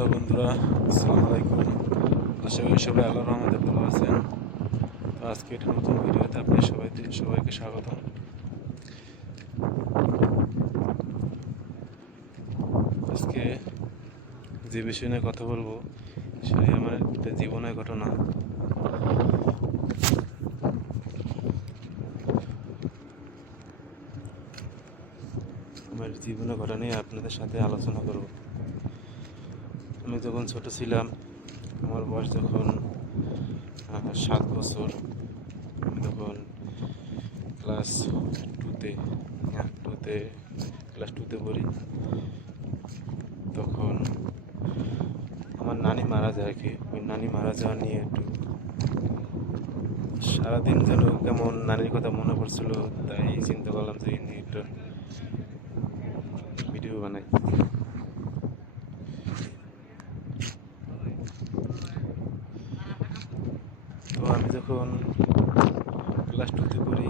Hello বন্ধুরা, আসসালামু আলাইকুম। আশা করি সবাই আল্লাহর রহমতে ভালো আছেন। তো আজকে একটা নতুন ভিডিওতে আপনাদের সবাইকে স্বাগতম। আজকে যে বিষয় নিয়ে কথা বলবো সেটাই আমার একটা জীবনের ঘটনা। আমার জীবনের ঘটনা নিয়ে আপনাদের সাথে আলোচনা করব। আমি যখন ছোট ছিলাম, আমার বয়স যখন 7 বছর, আমি তখন ক্লাস টুতে টুতে ক্লাস টুতে পড়ি। তখন আমার নানি মারা যায় আর কি। ওই নানি মারা যাওয়া নিয়ে একটু সারাদিন যেন কেমন নানির কথা মনে পড়ছিল, তাই চিন্তা করলাম যে এই নিয়ে একটা ভিডিও বানাই। তো আমি যখন ক্লাস টুতে পড়ি,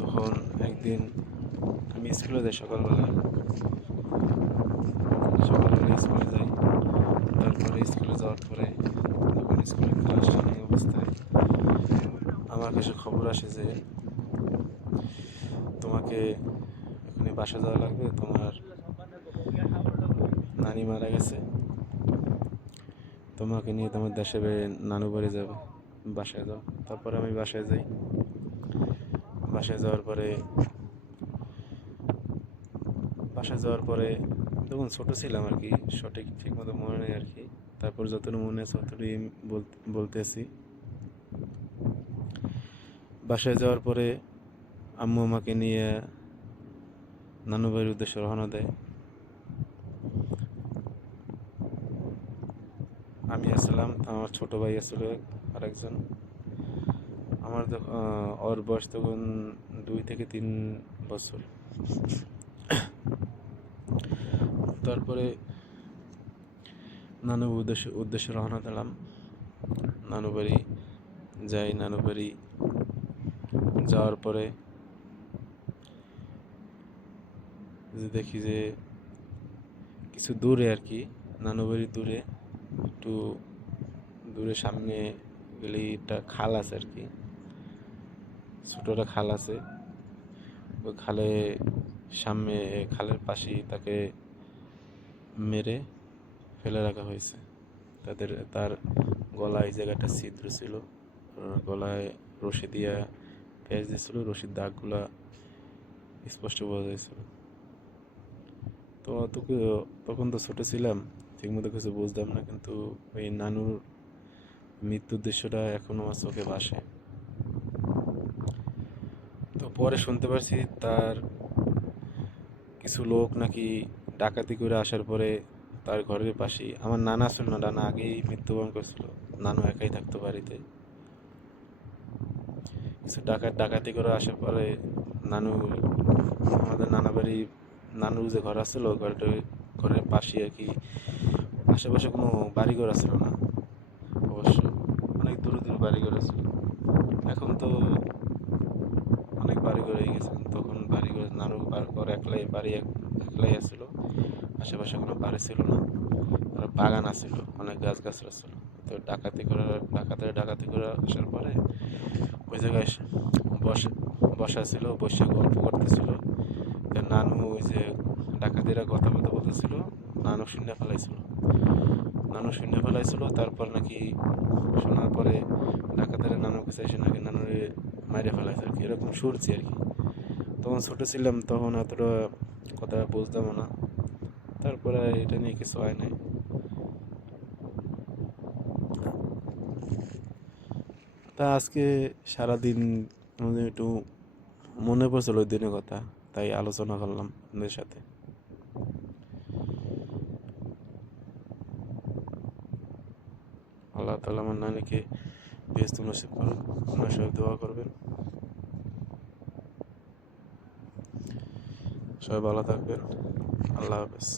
তখন একদিন আমি স্কুলে যাই সকালবেলা স্কুলে যাই। তারপরে স্কুলে যাওয়ার পরে যখন স্কুলে ক্লাস রানিং অবস্থায় আমার কাছে খবর আসে যে তোমাকে এখানে বাসা যাওয়া লাগবে, তোমার নানি মারা গেছে, তোমাকে নিয়ে তোমার দেশে নানু বাড়ি যাবে, বাসায় যাও। তারপরে আমি বাসায় যাই। বাসায় যাওয়ার পরে তখন ছোট ছিলাম আর কি, সঠিক ঠিক মতো মনে নেই আর কি। তারপর যতটুকু মনে আছে ততটুকুই বলতেছি। বাসায় যাওয়ার পরে আম্মু আমাকে নিয়ে নানু বাড়ির উদ্দেশ্যে রওনা দেয়। আমি আসলাম, আমার ছোট ভাই আসলে আরেকজন। আমার ওর বয়স তখন 2 থেকে 3 বছর। তারপরে নানু উদ্দেশ্যে রওনা দিলাম। নানু বাড়ি যাই। নানু বাড়ি যাওয়ার পরে দেখি যে কিছু দূরে আর কি, নানু বাড়ির দূরে, একটু দূরে সামনে গেলেই একটা খাল আছে আর কি, ছোট একটা খাল আছে। ওই খালের পাশেই তাকে মেরে ফেলে রাখা হয়েছে। তার গলায় এই জায়গাটা ছিদ্র ছিল, গলায় রশি দিয়া পেঁচ দিয়েছিল, রশির দাগগুলা স্পষ্ট বোঝা যাচ্ছিল। তো তখন তো ছোট ছিলাম, ঠিক মতো কিছু বুঝতাম না, কিন্তু ওই নানুর মৃত্যুর দৃশ্যটা এখনো আমার চোখে ভাসে। তো পরে শুনতে পারছি তার কিছু লোক নাকি ডাকাতি করে আসার পরে তার ঘরের পাশেই, আমার নানা ছিল না, নানা আগেই মৃত্যুবরণ করেছিল, নানু একাই থাকতো বাড়িতে। কিছু ডাকাতি করে আসার পরে নানু আমাদের নানুর যে ঘর আসছিল, ঘরের পাশে আর কি, আশেপাশে কোনো বাড়িঘর আসছিল না অবশ্য, অনেক দূরে দূরে বাড়িঘর আছিল। এখন তো অনেক বাড়িঘর হয়ে গেছে, তখন বাড়িঘর নানুর ঘর একলাই আসছিল, আশেপাশে কোনো বাড়ি ছিল না। আর বাগান আছিল, অনেক গাছগাছরা ছিল। তো ডাকাতি করে আসার পরে ওই জায়গায় বসা ছিল, বসে গল্প করতেছিল। নানু ওই যে ডাকাতিরা কথা বলতেছিল, নানু শুনে ফেলাইছিল। তারপর নাকি শোনার পরে ডাকাতেরা নানুর কাছে এসে নাকি নানুরে মাইরে ফেলাইছে আর কি, এরকম শুনছি আর কি। তখন ছোট ছিলাম, তখন অতটা কথা বুঝতাম না। তারপরে এটা নিয়ে কিছু হয় নাই। তা আজকে সারাদিন আমাদের একটু মনে পড়ছিল ওই দিনের কথা, তাই আলোচনা করলাম আপনাদের সাথে। আল্লাহ তাআলা আমার নানিকে বেহেশত নসিব করুন, আপনার সবাই দোয়া করবেন। সবাই ভালো থাকবেন। আল্লাহ হাফেজ।